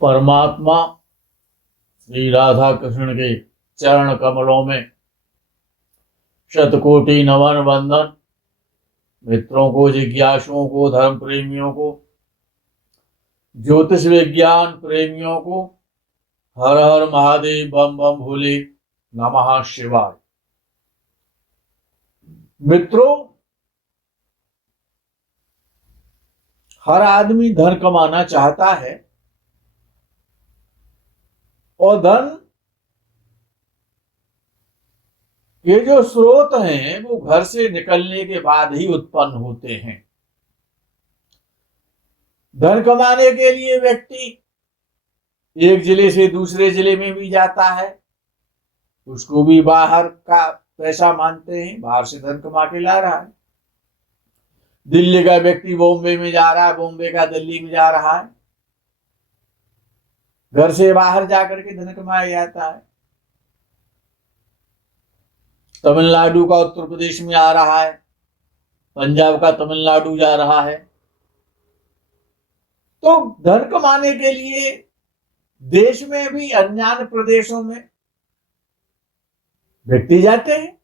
परमात्मा श्री राधा कृष्ण के चरण कमलों में शतकोटि नमन वंदन। मित्रों को, जिज्ञासुओं को, धर्म प्रेमियों को, ज्योतिष विज्ञान प्रेमियों को हर हर महादेव, बम बम भोले, नमः शिवाय। मित्रों, हर आदमी धन कमाना चाहता है और धन के जो स्रोत हैं वो घर से निकलने के बाद ही उत्पन्न होते हैं। धन कमाने के लिए व्यक्ति एक जिले से दूसरे जिले में भी जाता है, उसको भी बाहर का पैसा मानते हैं, बाहर से धन कमा के ला रहा है। दिल्ली का व्यक्ति बॉम्बे में जा रहा है, बॉम्बे का दिल्ली में जा रहा है। घर से बाहर जाकर के धन कमाया जाता है। तमिलनाडु का उत्तर प्रदेश में आ रहा है, पंजाब का तमिलनाडु जा रहा है। तो धन कमाने के लिए देश में भी अन्य प्रदेशों में व्यक्ति जाते हैं,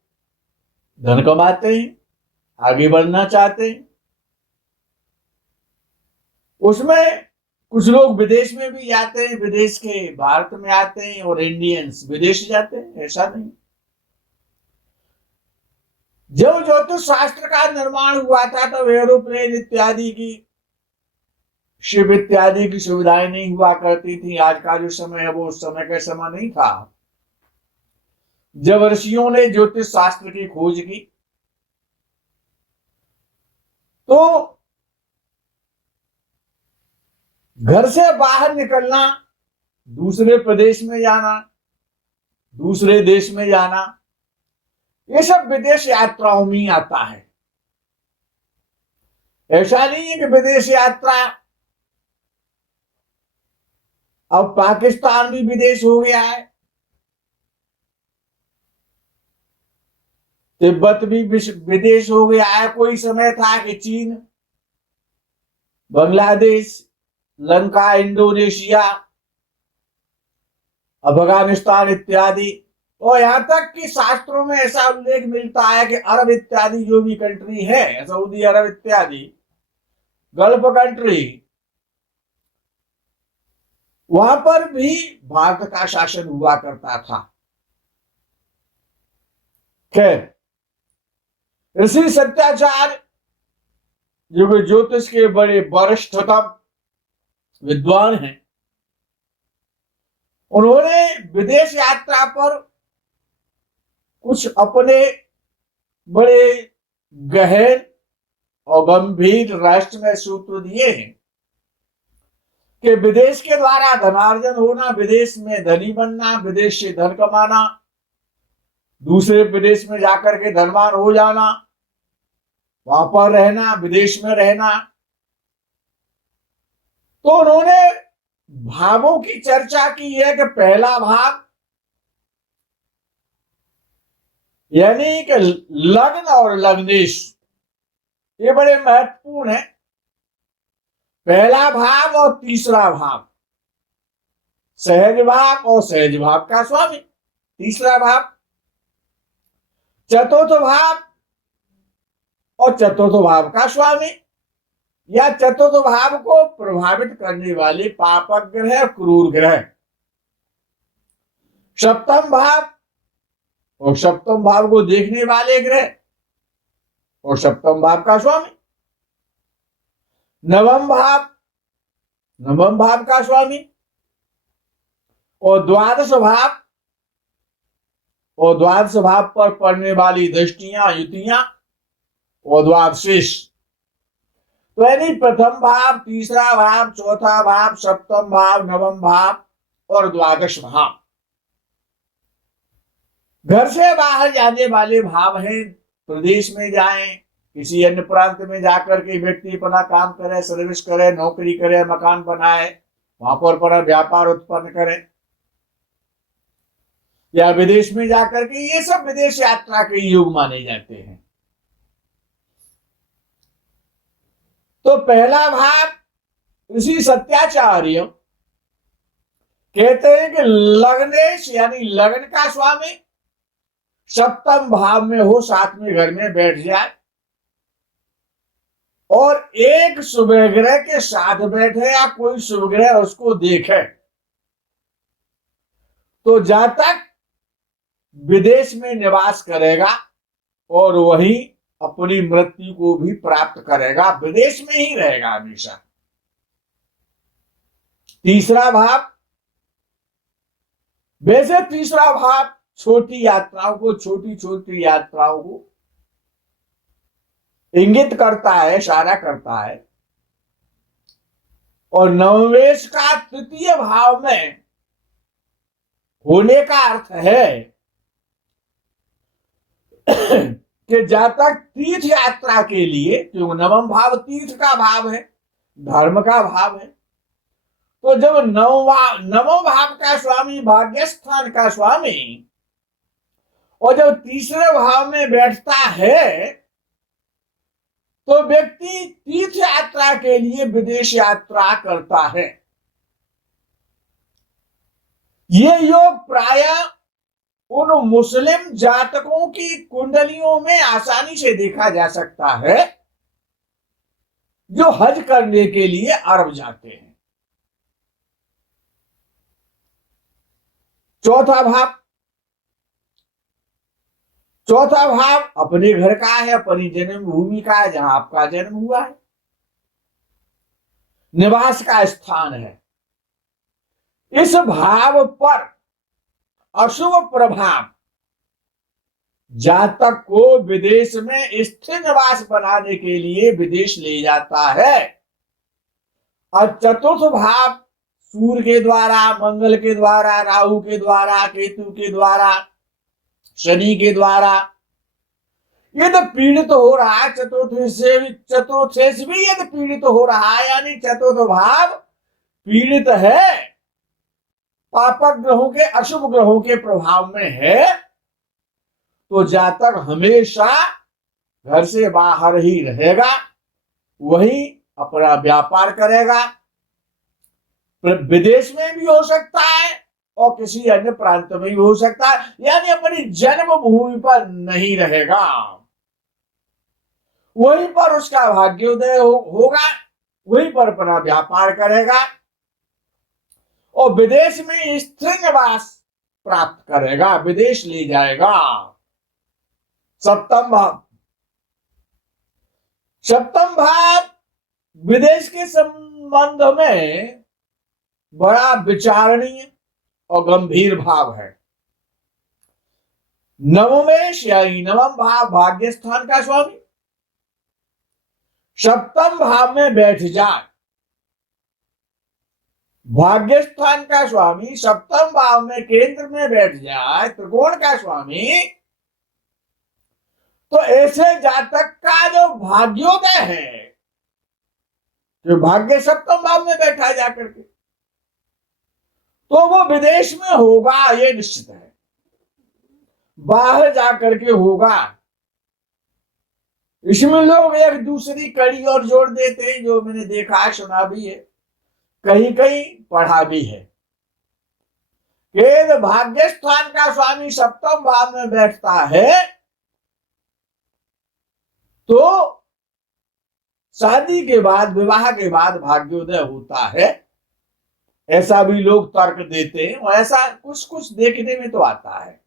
धन कमाते हैं, आगे बढ़ना चाहते हैं। उसमें कुछ लोग विदेश में भी जाते हैं, विदेश के भारत में आते हैं, और इंडियंस विदेश जाते हैं, ऐसा नहीं। जब ज्योतिष शास्त्र का निर्माण हुआ था तब एरोप्लेन इत्यादि की, शिप इत्यादि की सुविधाएं नहीं हुआ करती थी। आज का जो समय है वो उस समय का समय नहीं था। जब ऋषियों ने ज्योतिष शास्त्र की खोज की तो घर से बाहर निकलना, दूसरे प्रदेश में जाना, दूसरे देश में जाना, ये सब विदेश यात्राओं में आता है। ऐसा नहीं है कि विदेश यात्रा, अब पाकिस्तान भी विदेश हो गया है, तिब्बत भी विदेश हो गया है। कोई समय था कि चीन, बांग्लादेश, लंका, इंडोनेशिया, अफगानिस्तान इत्यादि, और यहां तक कि शास्त्रों में ऐसा उल्लेख मिलता है कि अरब इत्यादि जो भी कंट्री है, सऊदी अरब इत्यादि गल्फ कंट्री, वहां पर भी भारत का शासन हुआ करता था। खैर, ऋषि सत्याचार्य जो ज्योतिष के बड़े वरिष्ठतम विद्वान हैं, उन्होंने विदेश यात्रा पर कुछ अपने बड़े गहन और गंभीर रहस्यमय सूत्र दिए हैं कि विदेश के द्वारा धनार्जन होना, विदेश में धनी बनना, विदेश से धन कमाना, दूसरे प्रदेश में जाकर के धनवान हो जाना, वहां पर रहना, विदेश में रहना। तो उन्होंने भावों की चर्चा की है कि पहला भाव यानी कि लग्न और लग्नेश, ये बड़े महत्वपूर्ण है। पहला भाव और तीसरा भाव, सहज भाव और सहज भाव का स्वामी तीसरा भाव, चतुर्थ भाव और चतुर्थ भाव का स्वामी, या चतुर्थ भाव को प्रभावित करने वाले पापक ग्रह, क्रूर ग्रह, सप्तम भाव और सप्तम भाव को देखने वाले ग्रह और सप्तम भाव का स्वामी, नवम भाव का स्वामी, और द्वादश भाव पर पड़ने वाली दृष्टियां, युतियां और द्वादशेष। तो यानी प्रथम भाव, तीसरा भाव, चौथा भाव, सप्तम भाव, नवम भाव और द्वादश भाव घर से बाहर जाने वाले भाव हैं। प्रदेश में जाएं, किसी अन्य प्रांत में जाकर के व्यक्ति अपना काम करे, सर्विस करे, नौकरी करे, मकान बनाए, वहां पर अपना व्यापार उत्पन्न करे, या विदेश में जाकर के, ये सब विदेश यात्रा के योग माने जाते हैं। तो पहला भाव ऋषि सत्याचार्य कहते हैं कि लग्नेश यानी लग्न का स्वामी सप्तम भाव में हो, सातवें घर में बैठ जाए और एक शुभ ग्रह के साथ बैठे या कोई शुभ ग्रह उसको देखे, तो जातक विदेश में निवास करेगा और वही अपनी मृत्यु को भी प्राप्त करेगा, विदेश में ही रहेगा हमेशा। तीसरा भाव, वैसे तीसरा भाव छोटी छोटी यात्राओं को इंगित करता है, इशारा करता है, और नवमेश का तृतीय भाव में होने का अर्थ है कि जातक तीर्थ यात्रा के लिए, क्योंकि नवम भाव तीर्थ का भाव है, धर्म का भाव है, तो जब नवम भाव का स्वामी भाग्य स्थान का स्वामी और जब तीसरे भाव में बैठता है तो व्यक्ति तीर्थ यात्रा के लिए विदेश यात्रा करता है। ये योग प्रायः उन मुस्लिम जातकों की कुंडलियों में आसानी से देखा जा सकता है जो हज करने के लिए अरब जाते हैं। चौथा भाव अपने घर का है, अपनी जन्मभूमि का है, जहां आपका जन्म हुआ है, निवास का स्थान है। इस भाव पर अशुभ प्रभाव जातक को विदेश में स्थिर निवास बनाने के लिए विदेश ले जाता है। और चतुर्थ भाव सूर्य के द्वारा, मंगल के द्वारा, राहु के द्वारा, केतु के द्वारा, शनि के द्वारा यदि पीड़ित हो रहा है, चतुर्थ से भी यदि पीड़ित हो रहा है, यानी चतुर्थ भाव पीड़ित है, पापक ग्रहों के, अशुभ ग्रहों के प्रभाव में है, तो जातक हमेशा घर से बाहर ही रहेगा, वही अपना व्यापार करेगा। विदेश में भी हो सकता है और किसी अन्य प्रांत में भी हो सकता है, यानी अपनी जन्मभूमि पर नहीं रहेगा, वहीं पर उसका भाग्योदय होगा, वहीं पर अपना व्यापार करेगा और विदेश में स्थिर निवास प्राप्त करेगा, विदेश ले जाएगा। सप्तम भाव विदेश के संबंध में बड़ा विचारणीय और गंभीर भाव है। नवमेश यानी नवम भाव भाग्य स्थान का स्वामी सप्तम भाव में बैठ जाए, भाग्य स्थान का स्वामी सप्तम भाव में केंद्र में बैठ जाए, त्रिकोण का स्वामी, तो ऐसे जातक का जो भाग्योदय है, जो भाग्य सप्तम भाव में बैठा जाकर के, तो वो विदेश में होगा, ये निश्चित है, बाहर जाकर के होगा। इसमें लोग एक दूसरी कड़ी और जोड़ देते हैं, जो मैंने देखा है, सुना भी है, कहीं कहीं पढ़ा भी है कि भाग्य स्थान का स्वामी सप्तम भाव में बैठता है तो शादी के बाद, विवाह के बाद भाग्योदय होता है, ऐसा भी लोग तर्क देते हैं और ऐसा कुछ कुछ देखने में तो आता है।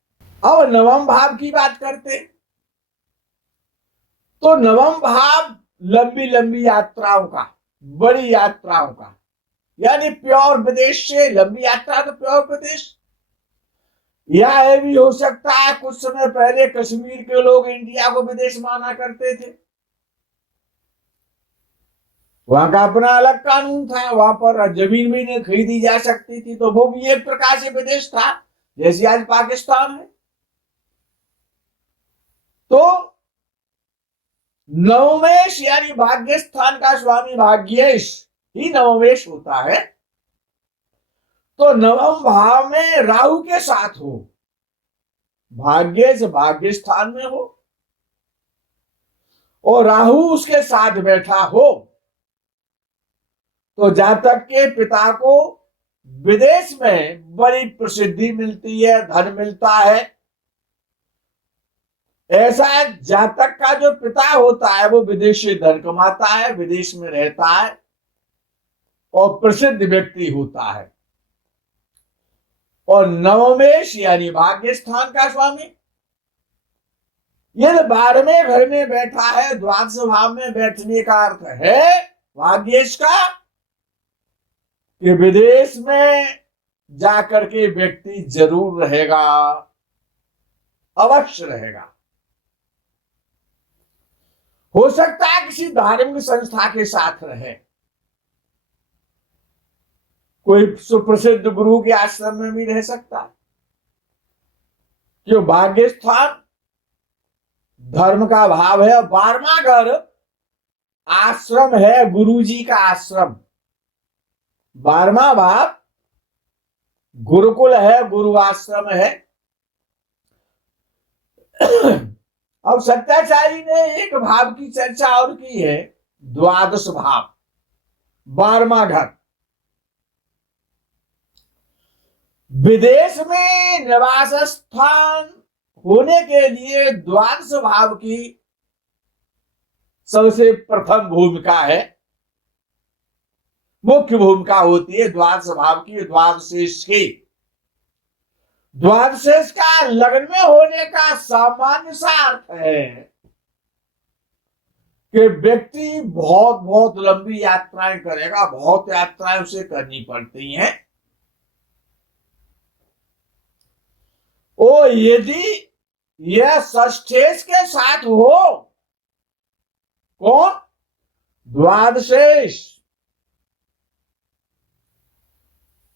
अब नवम भाव की बात करते, तो नवम भाव लंबी लंबी यात्राओं का, बड़ी यात्राओं का, यानी प्योर विदेश से लंबी यात्रा, तो प्योर विदेश, या ये भी हो सकता है कुछ समय पहले कश्मीर के लोग इंडिया को विदेश माना करते थे, वहां का अपना अलग कानून था, वहां पर जमीन भी नहीं खरीदी जा सकती थी, तो वो भी एक प्रकार से विदेश था, जैसे आज पाकिस्तान है। तो नवमेश यानी भाग्य स्थान का स्वामी भाग्येश ही नवमेश होता है, तो नवम भाव में राहु के साथ हो, भाग्येश भाग्य स्थान में हो और राहु उसके साथ बैठा हो, तो जातक के पिता को विदेश में बड़ी प्रसिद्धि मिलती है, धन मिलता है। ऐसा जातक का जो पिता होता है वो विदेश से धन कमाता है, विदेश में रहता है और प्रसिद्ध व्यक्ति होता है। और नवमेश यानी भाग्य स्थान का स्वामी यदि 12वें घर में बैठा है, द्वादश भाव में बैठने का अर्थ है भाग्येश का कि विदेश में जाकर के व्यक्ति जरूर रहेगा, अवश्य रहेगा। हो सकता है किसी धार्मिक संस्था के साथ रहे, कोई सुप्रसिद्ध गुरु के आश्रम में भी रह सकता है। क्यों? भाग्य स्थान धर्म का भाव है। 12वां घर आश्रम है, गुरु जी का आश्रम। 12वां भाव गुरुकुल है, गुरु आश्रम है। अब सत्याचारी ने एक भाव की चर्चा और की है, द्वादश भाव, 12वां घर। विदेश में निवास स्थान होने के लिए द्वादश भाव की सबसे प्रथम भूमिका है, मुख्य भूमिका होती है द्वादश भाव की, द्वादशेष की। द्वादशेष का लग्न में होने का सामान्य सा अर्थ है कि व्यक्ति बहुत बहुत लंबी यात्राएं करेगा, बहुत यात्राएं उसे करनी पड़ती हैं। ओ यदि यह षष्ठेश के साथ हो, कौन? द्वादशेष,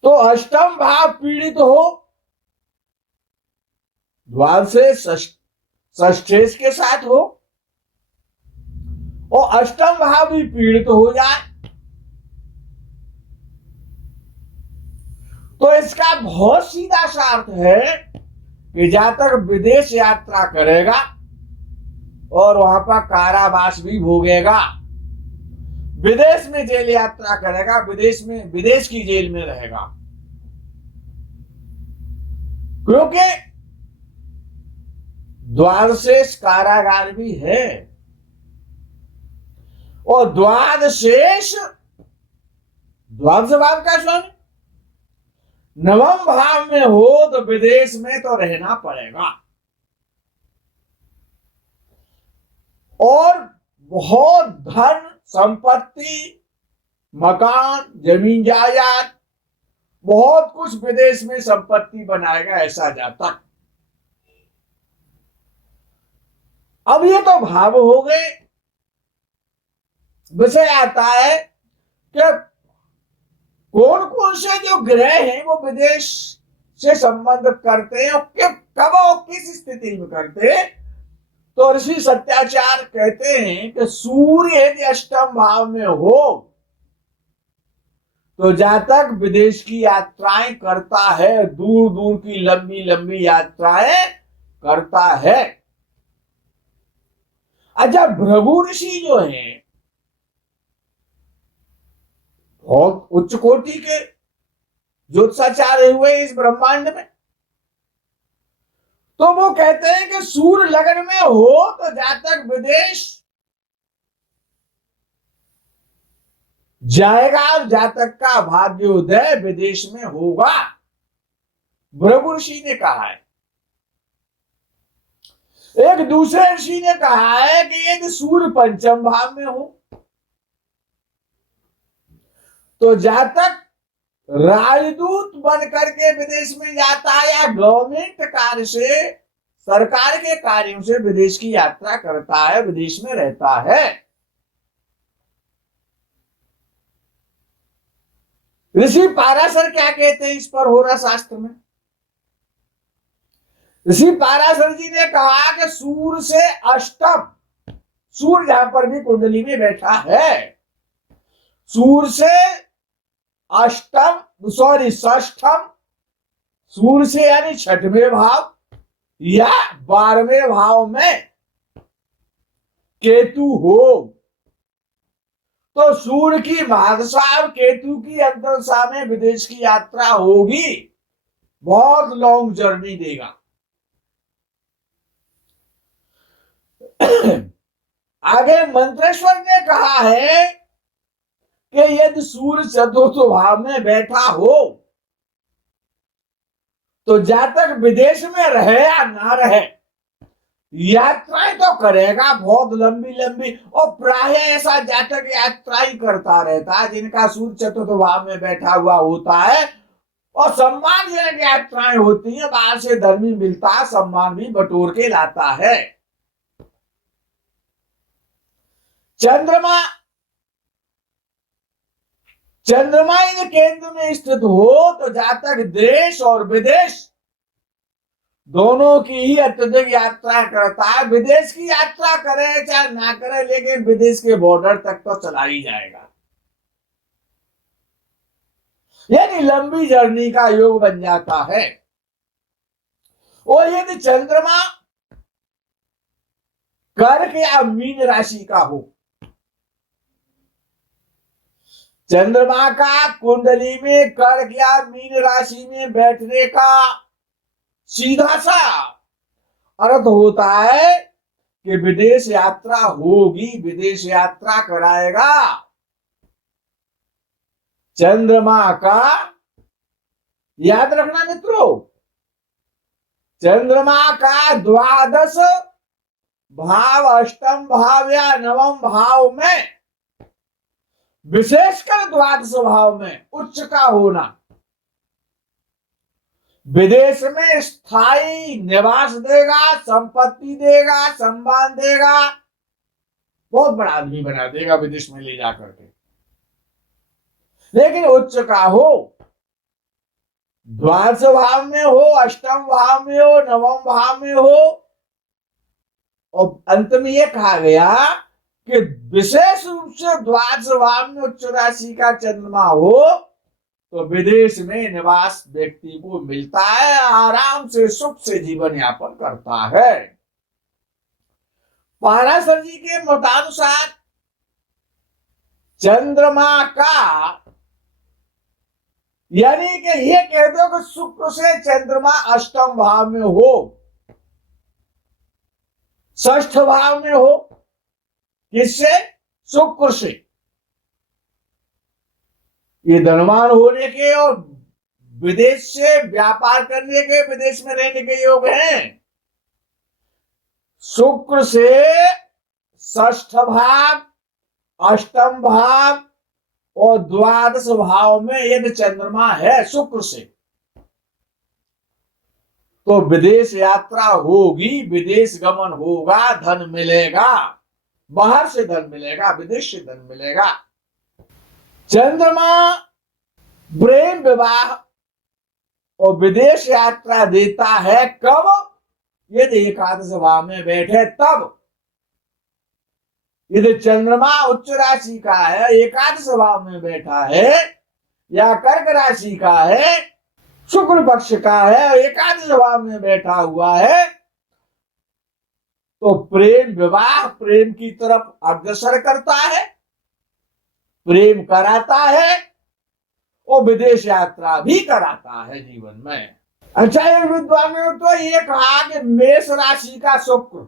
तो अष्टम भाव पीड़ित हो। द्वादशेष षष्ठेश के साथ हो और अष्टम भाव भी पीड़ित हो जाए तो इसका बहुत सीधा सा अर्थ है कि जहां तक विदेश यात्रा करेगा और वहां पर कारावास भी भोगेगा, विदेश में जेल यात्रा करेगा, विदेश की जेल में रहेगा। क्योंकि द्वादशेष कारागार भी है और द्वादशेष द्वादश भाव का स्वामी नवम भाव में हो तो विदेश में तो रहना पड़ेगा और बहुत धन संपत्ति, मकान, जमीन जायदाद, बहुत कुछ विदेश में संपत्ति बनाएगा ऐसा जातक। अब ये तो भाव हो गए। विषय आता है कि कौन कौन से जो ग्रह हैं वो विदेश से संबंध करते हैं और कब और किस स्थिति में करते हैं। तो ऋषि सत्याचार कहते हैं कि सूर्य यदि अष्टम भाव में हो तो जातक विदेश की यात्राएं करता है, दूर दूर की लंबी लंबी यात्राएं करता है। अच्छा, भृगु ऋषि जो हैं बहुत उच्च कोटि के ज्योतिषाचार्य हुए इस ब्रह्मांड में, तो वो कहते हैं कि सूर्य लग्न में हो तो जातक विदेश जाएगा और जातक का भाग्योदय विदेश में होगा, भृगु ऋषि ने कहा है। एक दूसरे ऋषि ने कहा है कि यदि सूर्य पंचम भाव में हो तो जातक राजदूत बन करके विदेश में जाता है या गवर्नमेंट कार्य से, सरकार के कार्यों से विदेश की यात्रा करता है, विदेश में रहता है। ऋषि पाराशर क्या कहते हैं इस पर होरा शास्त्र में? ऋषि पाराशर जी ने कहा कि सूर्य से अष्टम, सूर्य जहां पर भी कुंडली में बैठा है, सूर्य से षष्ठम, सूर्य से यानी छठवें भाव या 12वें भाव में केतु हो तो सूर्य की महादशा और केतु की अंतर्दशा में विदेश की यात्रा होगी, बहुत लॉन्ग जर्नी देगा। आगे मंत्रेश्वर ने कहा है कि यदि सूर्य चतुर्थ भाव में बैठा हो तो जातक विदेश में रहे या ना रहे, यात्राएं तो करेगा बहुत लंबी लंबी, और प्राय ऐसा जातक यात्रा ही करता रहता है जिनका सूर्य चतुर्थ भाव में बैठा हुआ होता है, और सम्मानजनक यात्राएं होती हैं, बाहर से धन भी मिलता है, सम्मान भी बटोर के लाता है। चंद्रमा यदि केंद्र में स्थित हो तो जातक देश और विदेश दोनों की ही अत्यधिक यात्रा करता है। विदेश की यात्रा करे चाहे ना करे, लेकिन विदेश के बॉर्डर तक तो चला ही जाएगा, यानी लंबी जर्नी का योग बन जाता है। और यदि चंद्रमा कर्क या मीन राशि का हो, चंद्रमा का कुंडली में कर्क या मीन राशि में बैठने का सीधा सा अर्थ होता है कि विदेश यात्रा होगी, विदेश यात्रा कराएगा। चंद्रमा का याद रखना मित्रों, चंद्रमा का द्वादश भाव, अष्टम भाव या नवम भाव में, विशेषकर द्वादश भाव में उच्च का होना विदेश में स्थायी निवास देगा, संपत्ति देगा, सम्मान देगा, बहुत बड़ा आदमी बना देगा विदेश में ले जाकर के। लेकिन उच्च का हो, द्वादश भाव में हो, अष्टम भाव में हो, नवम भाव में हो, और अंत में यह कहा गया कि विशेष रूप से द्वादश भाव में उच्च राशि का चंद्रमा हो तो विदेश में निवास व्यक्ति को मिलता है, आराम से सुख से जीवन यापन करता है। पाराशर जी के मतानुसार चंद्रमा का, यानी कि ये कह दो कि शुक्र से चंद्रमा अष्टम भाव में हो, षष्ठ भाव में हो, किससे? शुक्र से। ये धनवान होने के और विदेश से व्यापार करने के, विदेश में रहने के योग हैं। शुक्र से षष्ठ भाव, अष्टम भाव और द्वादश भाव में यदि चंद्रमा है शुक्र से, तो विदेश यात्रा होगी, विदेश गमन होगा, धन मिलेगा, बाहर से धन मिलेगा, विदेश से धन मिलेगा। चंद्रमा प्रेम विवाह और विदेश यात्रा देता है कब? यदि एकादश भाव में बैठे तब। यदि चंद्रमा उच्च राशि का है, एकादश भाव में बैठा है, या कर्क राशि का है, शुक्ल पक्ष का है, एकादश भाव में बैठा हुआ है, तो प्रेम विवाह, प्रेम की तरफ अग्रसर करता है, प्रेम कराता है और विदेश यात्रा भी कराता है जीवन में। अच्छा, एक विद्वान ने तो ये कहा कि मेष राशि का शुक्र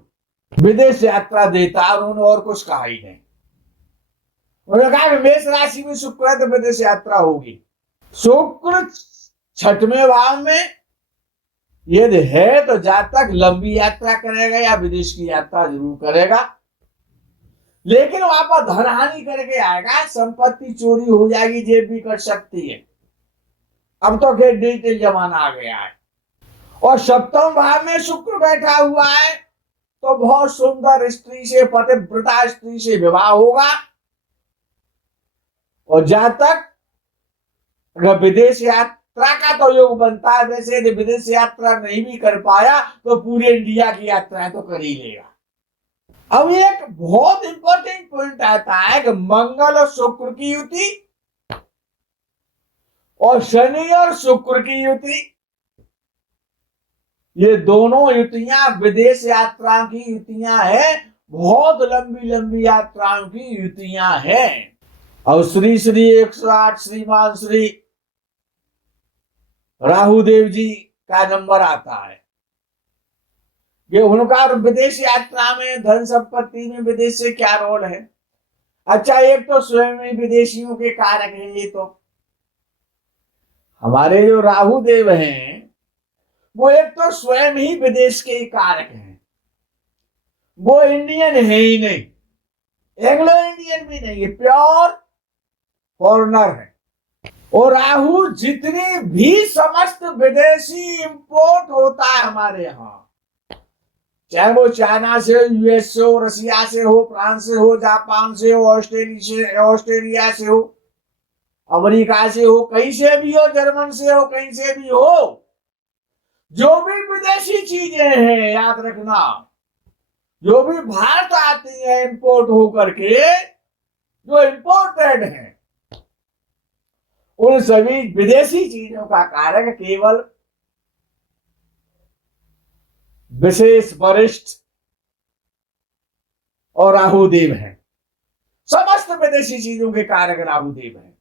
विदेश यात्रा देता है, उन्होंने और कुछ कहा ही नहीं। उन्होंने कहा कि मेष राशि में शुक्र है तो विदेश यात्रा होगी। शुक्र छठवें भाव में यदि है तो जातक लंबी यात्रा करेगा या विदेश की यात्रा जरूर करेगा, लेकिन वहां पर धन हानि करके आएगा, संपत्ति चोरी हो जाएगी, जेब भी कट सकती है। अब तो खैर डिजिटल जमाना आ गया है। और सप्तम भाव में शुक्र बैठा हुआ है तो बहुत सुंदर स्त्री से, पतिव्रता स्त्री से विवाह होगा। और जातक अगर विदेश यात्रा का तो योग बनता है, वैसे यदि विदेश यात्रा नहीं भी कर पाया तो पूरे इंडिया की यात्रा तो कर ही लेगा। अब एक बहुत इंपॉर्टेंट पॉइंट आता है कि मंगल और शुक्र की युति और शनि और शुक्र की युति, ये दोनों युतियां विदेश यात्रा की युतियां हैं, बहुत लंबी लंबी यात्राओं की युतियां हैं। और श्री श्री 108 श्रीमान श्री राहु देव जी का नंबर आता है कि उनका विदेश यात्रा में धन संपत्ति में विदेश से क्या रोल है। अच्छा, एक तो स्वयं ही विदेशियों के कारक हैं। ये तो हमारे जो राहु देव हैं वो एक तो स्वयं ही विदेश के कारक हैं। वो इंडियन है ही नहीं, एंग्लो इंडियन भी नहीं है, प्योर फॉरेनर है। और राहु जितनी भी समस्त विदेशी इंपोर्ट होता है हमारे यहां, चाहे वो चाइना से, यूएस से हो, रसिया से हो, फ्रांस से हो, जापान से हो, ऑस्ट्रेलिया से हो, अमेरिका से हो, कहीं से भी हो, जर्मन से हो, कहीं से भी हो, जो भी विदेशी चीजें हैं, याद रखना, जो भी भारत आती है इंपोर्ट होकर के, जो इंपोर्टेड है, उन सभी विदेशी चीजों का कारक केवल विशेष वरिष्ठ और राहुदेव है। समस्त विदेशी चीजों के कारक राहुदेव है।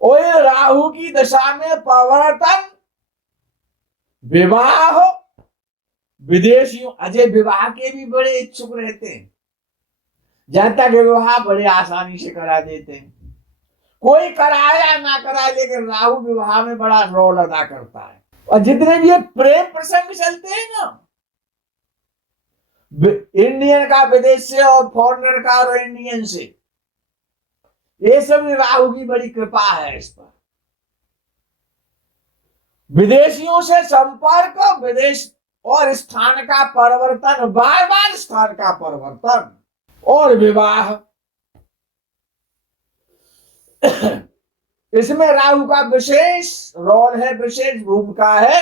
और राहु की दशा में प्रवर्तन, विवाह, विदेशियों अजय विवाह के भी बड़े इच्छुक रहते हैं। जहां तक विवाह बड़े आसानी से करा देते हैं। कोई कराया ना कराए, लेकिन राहु विवाह में बड़ा रोल अदा करता है। और जितने भी ये प्रेम प्रसंग चलते हैं ना, इंडियन का विदेश से और फॉरेनर का और इंडियन से, ये सब राहु की बड़ी कृपा है इस पर। विदेशियों से संपर्क, विदेश और स्थान का परिवर्तन, बार बार स्थान का परिवर्तन और विवाह, इसमें राहु का विशेष रोल है, विशेष भूमिका है।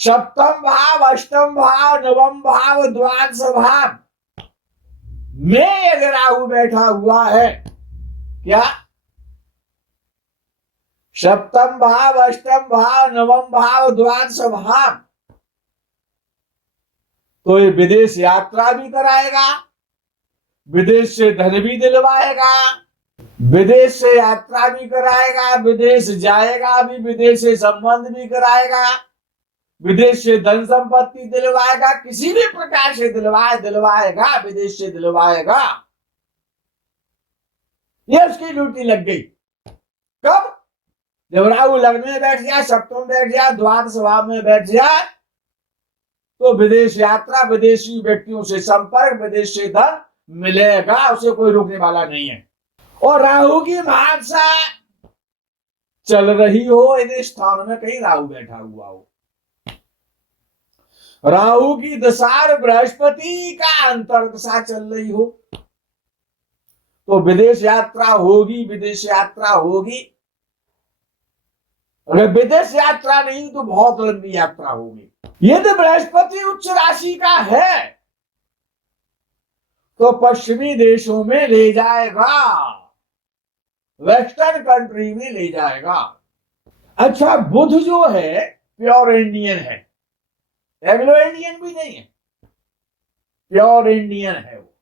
सप्तम भाव, अष्टम भाव, नवम भाव, द्वादश भाव में अगर राहु बैठा हुआ है, क्या सप्तम भाव, अष्टम भाव, नवम भाव, द्वादश भाव, तो ये विदेश यात्रा भी कराएगा, विदेश से धन भी दिलवाएगा, विदेश से यात्रा भी कराएगा, विदेश जाएगा भी, विदेश से संबंध भी कराएगा, विदेश से धन संपत्ति दिलवाएगा, किसी भी प्रकार से दिलवाएगा, विदेश से दिलवाएगा। ये उसकी ड्यूटी लग गई। कब? जब राहु लग्न में बैठ जाए, सप्तम बैठ जाए, द्वादश भाव में बैठ जाए, तो विदेश यात्रा, विदेशी व्यक्तियों से संपर्क, विदेश से धन मिलेगा, उसे कोई रोकने वाला नहीं है। और राहु की महादशा चल रही हो, इस स्थान में कहीं राहु बैठा हुआ हो, राहु की दशा बृहस्पति का अंतर्दशा चल रही हो, तो विदेश यात्रा होगी, विदेश यात्रा होगी। अगर विदेश यात्रा नहीं तो बहुत लंबी यात्रा होगी। यदि बृहस्पति उच्च राशि का है तो पश्चिमी देशों में ले जाएगा, वेस्टर्न कंट्री में ले जाएगा। अच्छा, बुध जो है प्योर इंडियन है, एंग्लो इंडियन भी नहीं है, प्योर इंडियन है वो,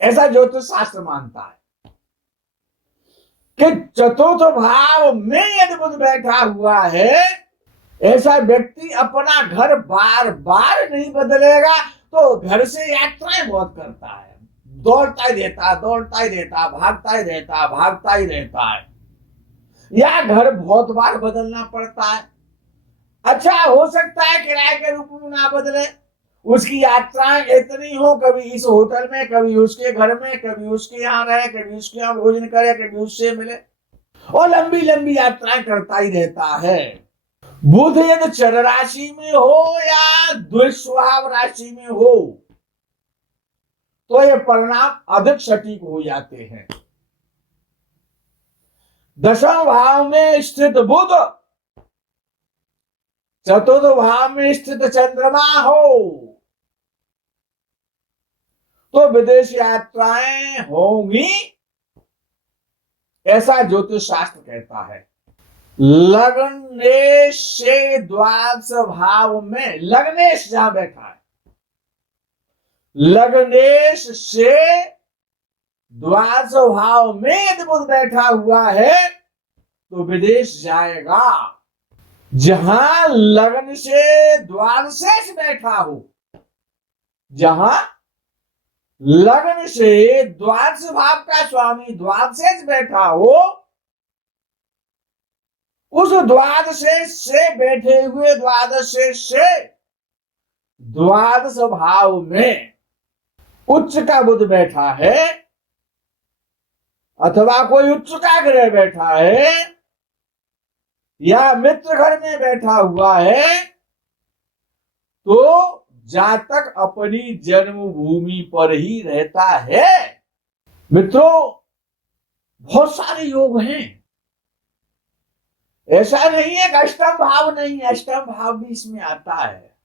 ऐसा ज्योतिष शास्त्र मानता है कि चतुर्थ भाव में यदि बुध बैठा हुआ है, ऐसा व्यक्ति अपना घर बार बार नहीं बदलेगा, तो घर से यात्राएं बहुत करता है, दौड़ता ही रहता, भागता ही रहता है, या घर बहुत बार बदलना पड़ता है। अच्छा, हो सकता है किराए के रूप में ना बदले, उसकी यात्राएं इतनी हो, कभी इस होटल में, कभी उसके घर में, कभी उसके यहाँ रहे, कभी उसके यहाँ भोजन करे, कभी उससे मिले, और लंबी लंबी यात्राएं करता ही रहता है। बुध यदि चर राशि में हो या दुष्स्वभाव राशि में हो, तो ये परिणाम अधिक सटीक हो जाते हैं। दशम भाव में स्थित बुध, चतुर्थ भाव में स्थित चंद्रमा हो, तो विदेश यात्राएं होंगी, ऐसा ज्योतिष शास्त्र कहता है। लग्नेश से द्वादश भाव में, लग्नेश जहां बैठा है, लग्नेश से द्वादश भाव में यदि बुध बैठा हुआ है तो विदेश जाएगा। जहां लग्न से द्वादशेष बैठा हो, जहां लग्न से द्वादश भाव का स्वामी द्वादशेष बैठा हो, उस द्वादशेष से बैठे हुए द्वादशेष से द्वादश भाव में उच्च का बुध बैठा है अथवा कोई उच्च का ग्रह बैठा है या मित्र घर में बैठा हुआ है, तो जातक अपनी जन्मभूमि पर ही रहता है। मित्रों, बहुत सारे योग हैं, ऐसा नहीं है कि अष्टम भाव नहीं है, अष्टम भाव भी इसमें आता है।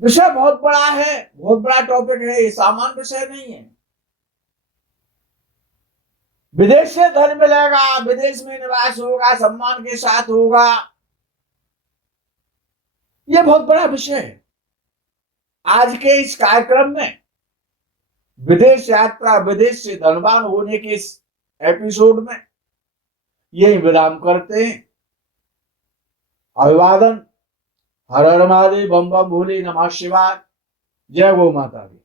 विषय बहुत बड़ा है, बहुत बड़ा टॉपिक है, ये सामान्य विषय नहीं है। विदेश से धन मिलेगा, विदेश में निवास होगा, सम्मान के साथ होगा, ये बहुत बड़ा विषय है। आज के इस कार्यक्रम में विदेश यात्रा, विदेश से धनवान होने के इस एपिसोड में यही विराम करते हैं। अभिवादन। हर हर महादेव, बम बम भोले, नमः शिवाय। जय गौ माता दी।